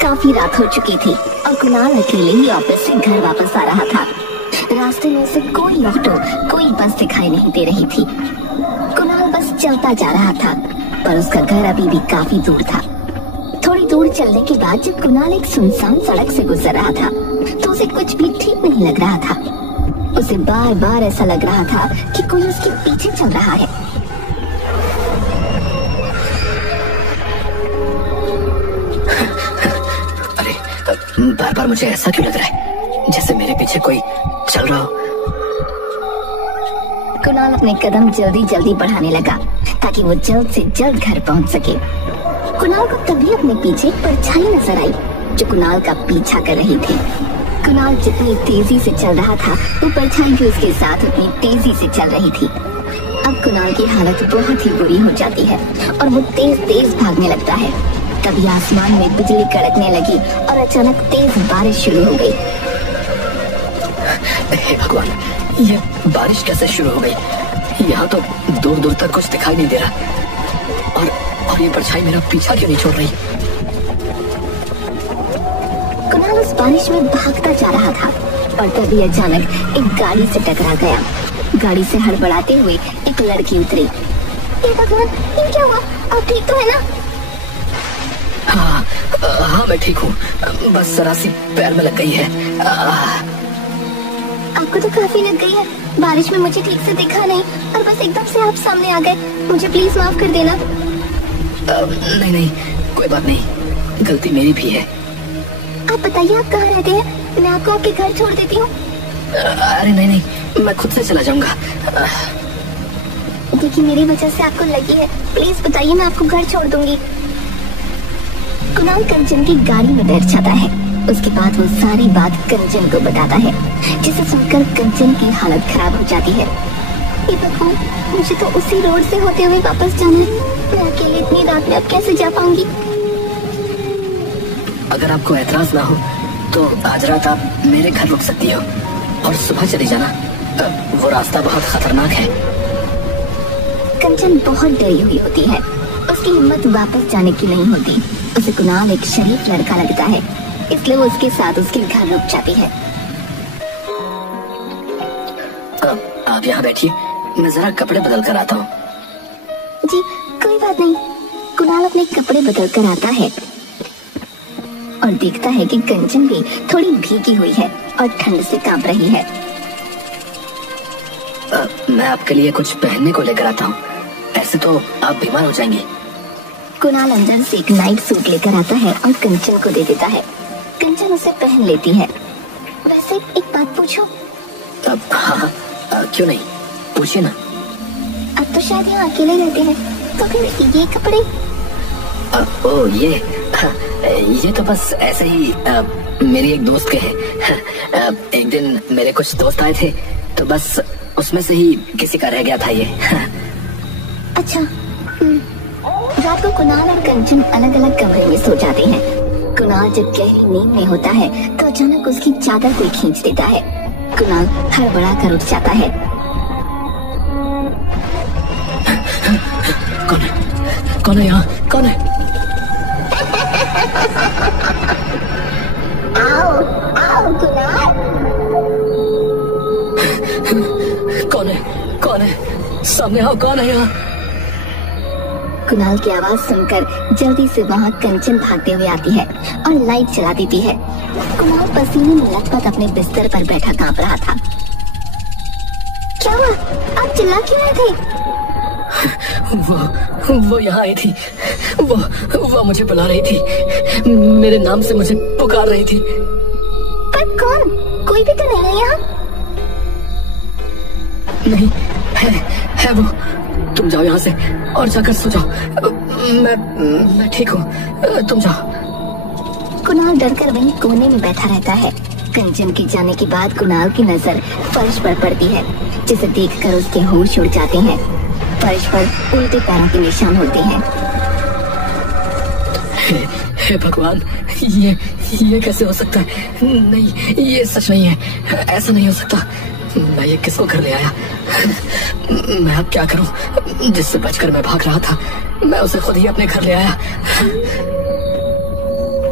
काफी रात हो चुकी थी और कुणाल अकेले ही ऑफिस से घर वापस आ रहा था। रास्ते में से कोई ऑटो, कोई बस दिखाई नहीं दे रही थी। कुणाल बस चलता जा रहा था, पर उसका घर अभी भी काफी दूर था। थोड़ी दूर चलने के बाद जब कुणाल एक सुनसान सड़क से गुजर रहा था, तो उसे कुछ भी ठीक नहीं लग रहा था। उसे बार बार ऐसा लग रहा था कि कोई उसके पीछे चल रहा है। बार बार मुझे ऐसा क्यों लग रहा है जैसे मेरे पीछे कोई चल रहा हो। कुणाल अपने कदम जल्दी जल्दी बढ़ाने लगा ताकि वो जल्द से जल्द घर पहुंच सके। कुणाल को तभी अपने पीछे एक परछाई नजर आई जो कुणाल का पीछा कर रही थी। कुणाल जितनी तेजी से चल रहा था, वो परछाई भी उसके साथ उतनी तेजी से चल रही थी। अब कुणाल की हालत बहुत ही बुरी हो जाती है और वो तेज तेज भागने लगता है। तभी आसमान में बिजली कड़कने लगी और अचानक तेज बारिश शुरू हो गई। हे भगवान, ये बारिश कैसे शुरू हो गई? यहाँ तो दूर दूर तक कुछ दिखाई नहीं दे रहा और ये परछाई मेरा पीछा क्यों नहीं छोड़ रही? कुणाल उस बारिश में भागता जा रहा था और तभी अचानक एक गाड़ी से टकरा गया। गाड़ी से हड़बड़ाते हुए एक लड़की उतरी। हे भगवान, ये क्या हुआ? आप ठीक तो है ना? हाँ मैं ठीक हूँ, बस जरा सी पैर में लग गई है। आपको तो काफी लग गई है। बारिश में मुझे ठीक से दिखा नहीं और बस एकदम से आप सामने आ गए। मुझे प्लीज माफ कर देना। नहीं नहीं, कोई बात नहीं, गलती मेरी भी है। आप बताइए, आप कहाँ रहते हैं? मैं आपको आपके घर छोड़ देती हूँ। अरे नहीं नहीं, मैं खुद से चला जाऊंगा। देखिए, मेरी वजह से आपको लगी है, प्लीज बताइए, मैं आपको घर छोड़ दूंगी। कुणाल कंचन की गाड़ी में बैठ जाता है। उसके बाद वो सारी बात कंचन को बताता है, जिसे सुनकर कंचन की हालत खराब हो जाती है। हे भगवान, मुझे तो उसी रोड से होते हुए वापस जाना है। मैं अकेले इतनी रात में अब कैसे जा पाऊंगी? अगर आपको ऐतराज ना हो तो आज रात आप मेरे घर रुक सकती हो और सुबह चली जाना। वो रास्ता बहुत खतरनाक है। कंचन बहुत डरी हुई होती है। उसकी हिम्मत वापस जाने की नहीं होती। उसे कुणाल एक शरीफ लड़का लगता है, इसलिए वो उसके साथ उसके घर रुक जाती है। आप यहाँ बैठिए, मैं जरा कपड़े बदल कर आता हूँ। जी कोई बात नहीं। कुणाल अपने कपड़े बदल कर आता है और देखता है कि कंचन भी थोड़ी भीगी हुई है और ठंड से कांप रही है। मैं आपके लिए कुछ पहनने को लेकर आता हूँ, ऐसे तो आप बीमार हो जाएंगी। कुणाल अंदर से एक नाइट सूट लेकर आता है और कंचन को दे देता है। कंचन उसे पहन लेती है। वैसे एक बात पूछूं? हाँ, क्यों नहीं, पूछिए ना। अब तो शायद यहाँ अकेले रहते हैं, तो फिर ये कपड़े? ये तो बस ऐसे ही मेरी एक दोस्त के हैं। एक दिन मेरे कुछ दोस्त आए थे, तो बस उसमें से ही किसी का रह गया था ये। अच्छा। रात को कुणाल और कंचन अलग अलग कमरे में सो जाते हैं। कुणाल जब गहरी नींद में होता है तो अचानक उसकी चादर कोई खींच देता है। कुणाल हड़बड़ा कर उठ जाता है। कौन है? कौन है यहाँ? कौन है? आओ आओ कुणाल। कौन है? कौन है? सामने आओ, कौन है यहाँ? कुणाल की आवाज सुनकर जल्दी से वहाँ कंचन भागते हुए आती है और लाइट जला देती है। कुणाल पसीने में लथपथ अपने बिस्तर पर बैठा कांप रहा था। क्या हुआ? आप चिल्ला क्यों रहे थे? वो यहाँ आई थी। वो मुझे बुला रही थी, मेरे नाम से मुझे पुकार रही थी। पर कौन? कोई भी तो नहीं है यहाँ। नहीं, है वो। तुम जाओ यहाँ से और जाकर सो जाओ। मैं ठीक हूँ, तुम जाओ। कुणाल डरकर वहीं कोने में बैठा रहता है। कंचन के जाने के बाद कुणाल की नजर फर्श पर पड़ती है, जिसे देखकर उसके होश उड़ जाते हैं। फर्श पर उल्टे पैरों के निशान होते हैं। हे भगवान, ये कैसे हो सकता है? नहीं, ये सच नहीं है, ऐसा नहीं हो सकता। मैं ये किसको घर ले आया? मैं अब क्या करूं? जिससे बचकर मैं भाग रहा था, मैं उसे खुद ही अपने घर ले आया।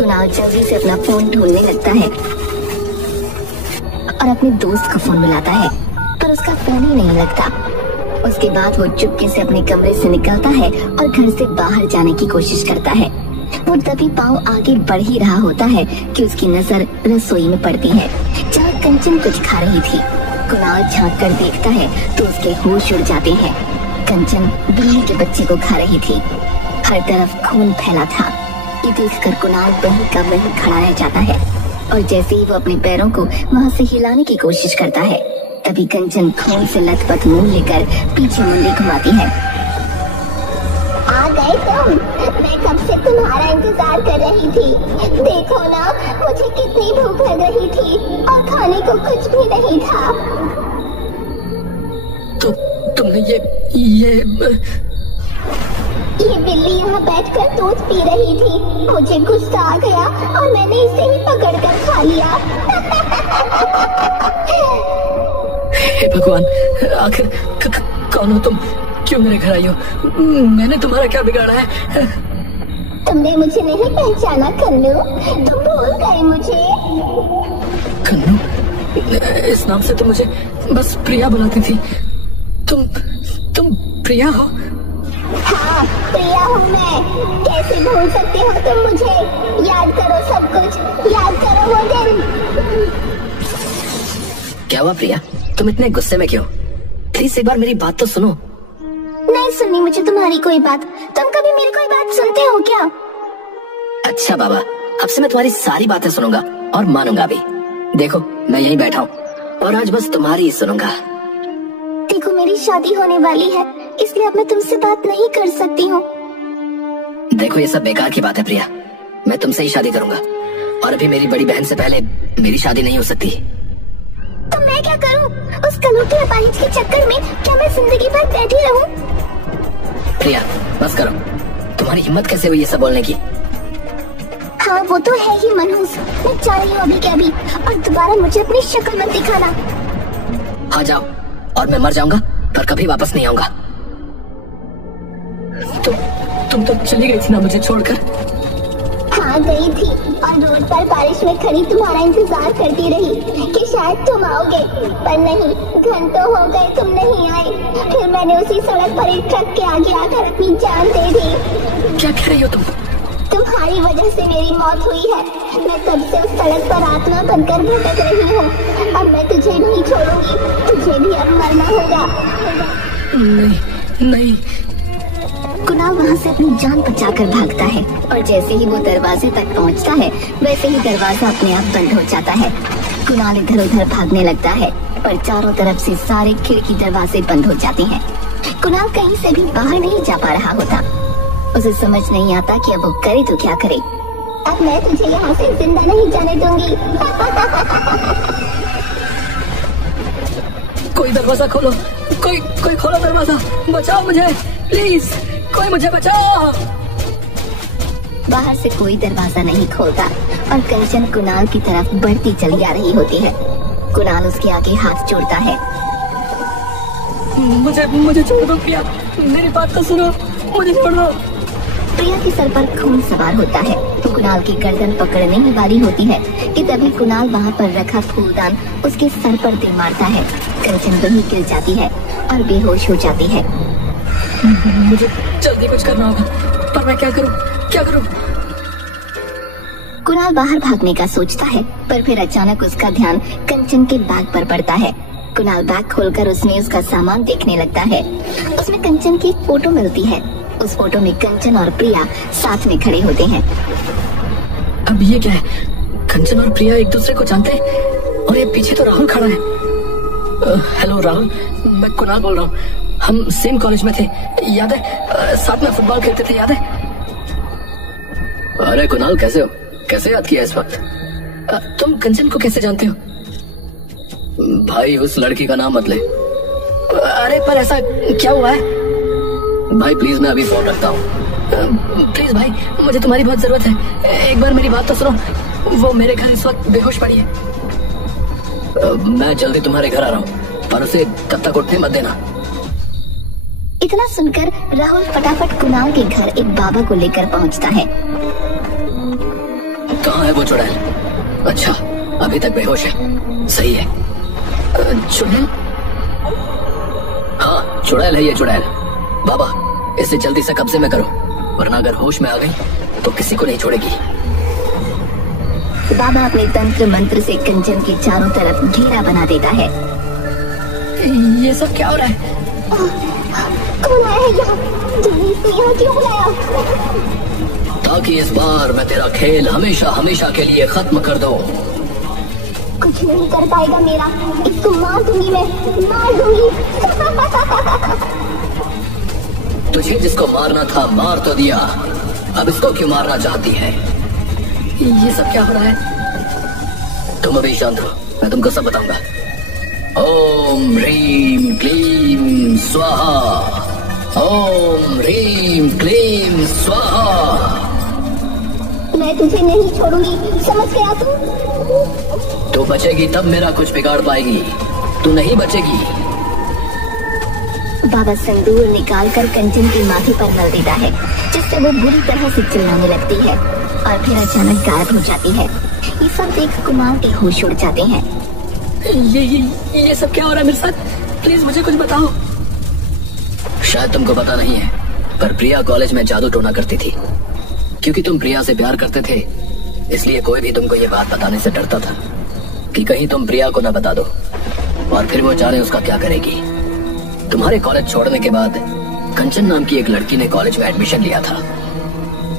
कुणाल जल्दी से अपना फोन ढूंढने लगता है और अपने दोस्त को फोन मिलाता है, पर उसका फोन ही नहीं लगता। उसके बाद वो चुपके से अपने कमरे से निकलता है और घर से बाहर जाने की कोशिश करता है। वो तभी पाँव आगे बढ़ ही रहा होता है कि उसकी नजर रसोई में पड़ती है, जहाँ कंचन कुछ खा रही थी। कुणाल झांक कर देखता है तो उसके होश उड़ जाते हैं। कंचन बिल्ली के बच्चे को खा रही थी। हर तरफ खून फैला था। ये देखकर कुणाल वहीं का वहीं खड़ा रह जाता है और जैसे ही वो अपने पैरों को वहाँ से हिलाने की कोशिश करता है, तभी कंचन खून से लथपथ मुंह लेकर पीछे मुंडी घुमाती है। आ गए तुम? मैं कब से तुम्हारा इंतजार कर रही थी। देखो ना, मुझे कितनी भूख लग रही थी और खाने को कुछ भी नहीं था। तुमने ये बिल्ली यहाँ बैठकर दूध पी रही थी। मुझे गुस्सा आ गया और मैंने इसे ही पकड़कर खा लिया। हे भगवान, आखिर कौन हो तुम? क्यों मेरे घर आई हो? मैंने तुम्हारा क्या बिगाड़ा है? तुमने मुझे नहीं पहचाना कन्नू? तुम भूल गए मुझे? कन्नू? इस नाम से तो मुझे बस प्रिया बुलाती थी। तुम प्रिया हो? हाँ, प्रिया हूँ मैं। कैसे भूल सकते हो तुम मुझे? याद करो सब कुछ, याद करो वो दिन। क्या हुआ प्रिया? तुम इतने गुस्से में क्यों? प्लीज एक बार मेरी बात तो सुनो। नहीं सुननी मुझे तुम्हारी कोई बात। तुम कभी मेरी कोई बात सुनते हो क्या? अच्छा बाबा, अब से मैं तुम्हारी सारी बातें सुनूंगा और मानूंगा भी। देखो मैं यहीं बैठा हूँ और आज बस तुम्हारी ही सुनूंगा। देखो मेरी शादी होने वाली है, इसलिए अब मैं तुमसे बात नहीं कर सकती हूँ। देखो ये सब बेकार की बात है प्रिया। मैं तुमसे ही शादी करूंगा और अभी मेरी बड़ी बहन से पहले मेरी शादी नहीं हो सकती। तो मैं क्या करूँ? उस कनूटी अपाहिज के चक्कर में क्या मैं जिंदगी भर बैठी रहूँ? प्रिया बस करो। तुम्हारी हिम्मत कैसे हुई ये सब बोलने की? हाँ वो तो है ही मनहूस। मैं जा रही हूँ अभी के अभी, और दोबारा मुझे अपनी शक्ल मत दिखाना। हाँ जाओ, और मैं मर जाऊंगा पर कभी वापस नहीं आऊंगा। तुम तो चली गई थी ना मुझे छोड़कर? हाँ गई थी, और रोड पर बारिश में खड़ी तुम्हारा इंतजार करती रही कि शायद तुम आओगे, पर नहीं, घंटों हो गए तुम नहीं आए। फिर मैंने उसी सड़क पर एक ट्रक के आगे आकर अपनी जान दे दी। क्या कह रही हो तुम? तुम्हारी वजह से मेरी मौत हुई है। मैं तब से उस सड़क पर आत्मा बनकर भटक रही हूँ। अब मैं तुझे नहीं छोड़ूंगी, तुझे भी अब मरना होगा। नहीं। कुणाल वहाँ से अपनी जान बचाकर भागता है और जैसे ही वो दरवाजे तक पहुँचता है, वैसे ही दरवाजा अपने आप बंद हो जाता है। कुणाल इधर उधर भागने लगता है, पर चारों तरफ से सारे खिड़की दरवाजे बंद हो जाते हैं। कुणाल कहीं से भी बाहर नहीं जा पा रहा होता। उसे समझ नहीं आता कि अब वो करे तो क्या करे। अब मैं तुझे यहाँ से जिंदा नहीं जाने दूंगी। कोई दरवाजा खोलो, कोई खोलो दरवाजा, बचाओ मुझे प्लीज, कोई मुझे बचाओ। बाहर से कोई दरवाजा नहीं खोलता और कंचन कुणाल की तरफ बढ़ती चली आ रही होती है। कुणाल उसके आगे हाथ जोड़ता है। मुझे छोड़ दो प्रिया, मेरी बात तो सुनो, मुझे छोड़ दो। प्रिया के सर पर खून सवार होता है तो कुणाल की गर्दन पकड़ने ही वाली होती है कि तभी कुणाल वहाँ पर रखा फूलदान उसके सर पर दे मारता है। कंचन वहीं गिर जाती है और बेहोश हो जाती है। मुझे जल्दी कुछ करना होगा, पर मैं क्या करूं? कुणाल बाहर भागने का सोचता है, पर फिर अचानक उसका ध्यान कंचन के बैग पर पड़ता है। कुणाल बैग खोलकर उसमें उसका सामान देखने लगता है। उसमें कंचन की एक फोटो मिलती है। उस फोटो में कंचन और प्रिया साथ में खड़े होते हैं। अब ये क्या है? कंचन और प्रिया एक दूसरे को जानते हैं और ये पीछे तो राहुल खड़ा है। हेलो राहुल, मैं कुणाल बोल रहा हूँ। हम सेम कॉलेज में थे, याद है? साथ में फुटबॉल खेलते थे, याद है? अरे कुणाल कैसे हो? कैसे याद किया इस वक्त? तुम कंचन को कैसे जानते हो? भाई उस लड़की का नाम मत ले। अरे पर ऐसा क्या हुआ है? भाई प्लीज मैं अभी फोन रखता हूँ। प्लीज भाई, मुझे तुम्हारी बहुत जरूरत है, एक बार मेरी बात तो सुनो। वो मेरे घर इस वक्त बेहोश पड़ी है। मैं जल्दी तुम्हारे घर आ रहा हूँ, पर उसे तब तक उठने मत देना। इतना सुनकर राहुल फटाफट कुणाल के घर एक बाबा को लेकर पहुँचता है। है वो चुड़ैल? अच्छा, अभी तक बेहोश है। सही है। चुड़ैल? हाँ, चुड़ैल है ये, चुड़ैल। बाबा, इसे जल्दी से कब्जे में करो, वरना अगर होश में आ गई तो किसी को नहीं छोड़ेगी। बाबा अपने तंत्र मंत्र से कंचन के चारों तरफ घेरा बना देता है। ये सब क्या हो रहा है? कौन आया है यहाँ? जल्दी से यहाँ क्यों बुलाया? ताकि इस बार मैं तेरा खेल हमेशा हमेशा के लिए खत्म कर दूं। कुछ नहीं कर पाएगा मेरा, इसको मार दूंगी मैं, मार दूंगी। तुझे जिसको मारना था मार तो दिया, अब इसको क्यों मारना चाहती है? ये सब क्या हो रहा है? तुम अभी शांत रहो, मैं तुमको सब बताऊंगा। ओम ह्रीम क्लीम स्वाहा, ओम ह्रीम क्लीम स्वाहा। मैं तुझे नहीं छोड़ूंगी, समझ गया तू? तू बचेगी तब मेरा कुछ बिगाड़ पाएगी, तू नहीं बचेगी। बाबा सिंदूर निकालकर कंचन के माथे पर मल देता है, जिससे वो बुरी तरह से चिल्लाने लगती है और फिर अचानक गायब हो जाती है। ये सब देख कुमार के होश उड़ जाते हैं। ये सब क्या हो रहा है मेरे साथ? प्लीज मुझे कुछ बताओ। शायद तुमको पता नहीं है, पर प्रिया कॉलेज में जादू टोना करती थी। क्योंकि तुम प्रिया से प्यार करते थे, इसलिए कोई भी तुमको ये बात बताने से डरता था कि कहीं तुम प्रिया को न बता दो और फिर वो जाने उसका क्या करेगी। तुम्हारे कॉलेज छोड़ने के बाद कंचन नाम की एक लड़की ने कॉलेज में एडमिशन लिया था।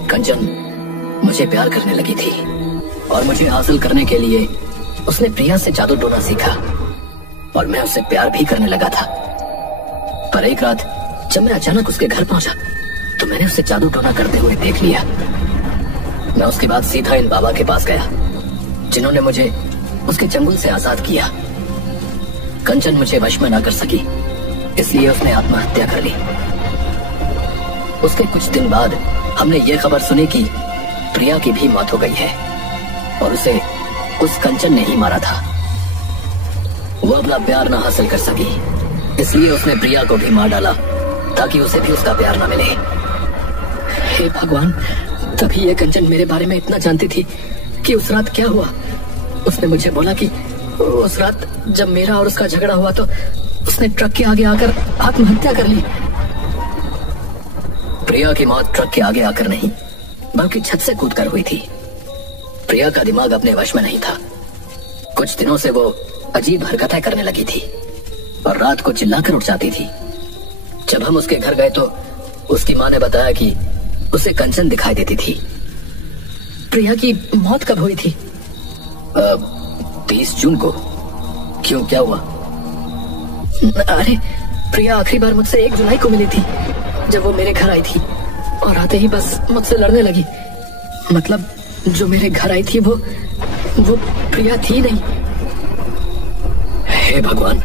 कंचन मुझे प्यार करने लगी थी और मुझे हासिल करने के लिए उसने प्रिया से जादू टोना सीखा और मैं उससे प्यार भी करने लगा था। पर एक रात जब मैं अचानक उसके घर पहुंचा तो मैंने उसे जादू टोना करते हुए देख लिया। मैं उसके बाद सीधा इन बाबा के पास गया, जिन्होंने मुझे उसके चंगुल से आजाद किया। कंचन मुझे वश में ना कर सकी, इसलिए उसने आत्महत्या कर ली। उसके कुछ दिन बाद हमने ये खबर सुनी कि प्रिया की भी मौत हो गई है और उसे उस कंचन ने ही मारा था। वो अपना प्यार ना हासिल कर सकी, इसलिए उसने प्रिया को भी मार डाला ताकि उसे भी उसका प्यार ना मिले। हे भगवान, तभी ये कंचन मेरे बारे में इतना जानती थी कि उस रात क्या हुआ। उसने मुझे बोला कि उस रात जब मेरा और उसका झगड़ा हुआ तो उसने ट्रक के आगे आकर आत्महत्या कर ली। प्रिया की मौत ट्रक के आगे आकर नहीं, बल्कि छत से कूदकर हुई थी। प्रिया का दिमाग अपने वश में नहीं था। कुछ दिनों से वो अजीब हरकतें करने लगी थी और रात को चिल्लाकर उठ जाती थी। जब हम उसके घर गए तो उसकी माँ ने बताया कि उसे कंचन दिखाई देती थी। प्रिया की मौत कब हुई थी? 30 जून को। क्यों, क्या हुआ? अरे, प्रिया आखिरी बार मुझसे 1 जुलाई को मिली थी, जब वो मेरे घर आई थी और आते ही बस मुझसे लड़ने लगी। मतलब जो मेरे घर आई थी वो प्रिया थी नहीं। हे भगवान,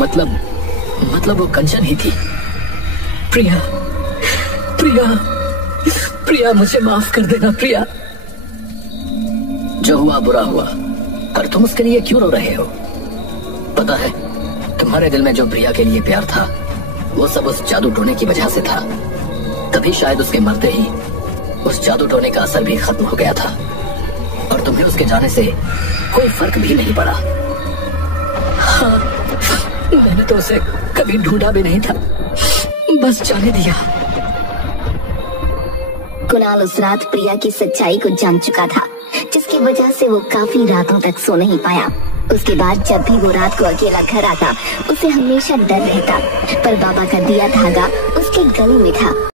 मतलब वो कंचन ही थी। प्रिया, प्रिया, प्रिया, मुझे माफ कर देना प्रिया। जो हुआ बुरा हुआ, पर तुम उसके लिए क्यों रो रहे हो? पता है, तुम्हारे दिल में जो प्रिया के लिए प्यार था वो सब उस जादू टोने की वजह से था। तभी शायद उसके मरते ही उस जादू टोने का असर भी खत्म हो गया था और तुम्हें उसके जाने से कोई फर्क भी नहीं पड़ा। हाँ, मैंने तो उसे कभी ढूंढा भी नहीं था, बस जाने दिया। कुणाल उस रात प्रिया की सच्चाई को जान चुका था, जिसकी वजह से वो काफी रातों तक सो नहीं पाया। उसके बाद जब भी वो रात को अकेला घर आता, उसे हमेशा डर रहता, पर बाबा का दिया धागा उसके गले में था।